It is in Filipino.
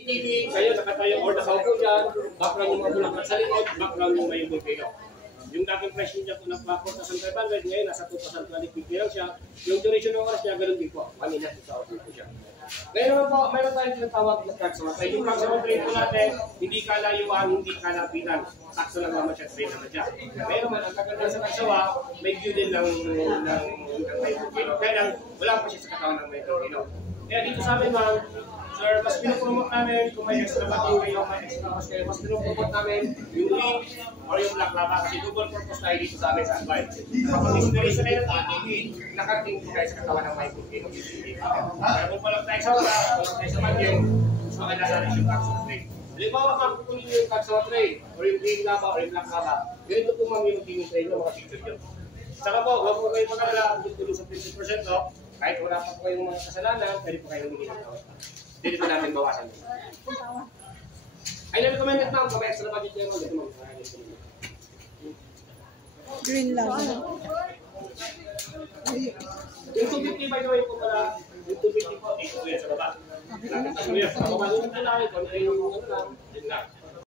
TV, kayo nakatayo or nakaupo dyan, background yung mga bulaklak sa likod, background yung may volcano. Yung dating price niya po ng 4,500, ngayon nasa 2,250 lang siya. Yung duration ng oras niya, ganun din po. 1 minute, isa oras po siya. Ngayon naman po, mayroon tayong tinatawag na taxon. Kaya yung taxon train po natin, hindi kalayuan, hindi kalapitan. Taxon lang naman siya, train naman siya. Ngayon naman, ang kaganda sa Kasawa, may view din ng may volcano. Kaya lang, wala pa siya sa katawan ng may volcano. Kaya dito sa amin, ma'am, sir, mas pinupromote namin kung may extra battery kayo, may extra mas kayo, mas pinupromote namin yung link or yung black lava kasi double purpose tayo dito sa amin sa advice. Kapag is na ng TV, nakating po tayo sa katawan ng may volcano. Kaya kung walang tayo sa wala, walang tayo sa magyan, mas maganda sa yung taxon train. Halimbawa kung kukunin nyo yung taxon train or yung green lava or yung black lava, ganito po ma'am yung tingin train ng mga picture nyo. Saka po, huwag po kayo mag-alala, kung tulong sa 50%, no? Kahit wala pa po kayong mga kasalanan, pwede po kayo humingi ng tawad. Hindi po natin bawasan. Ay, na-recommended na kung may extra budget nyo, dito mo. Green lang. Yung 250 by the way po pala, yung 250 po, dito po yan sa baba. Nakita ko yan. Sa baba yung tayo, kung ano yung ano lang, yun lang.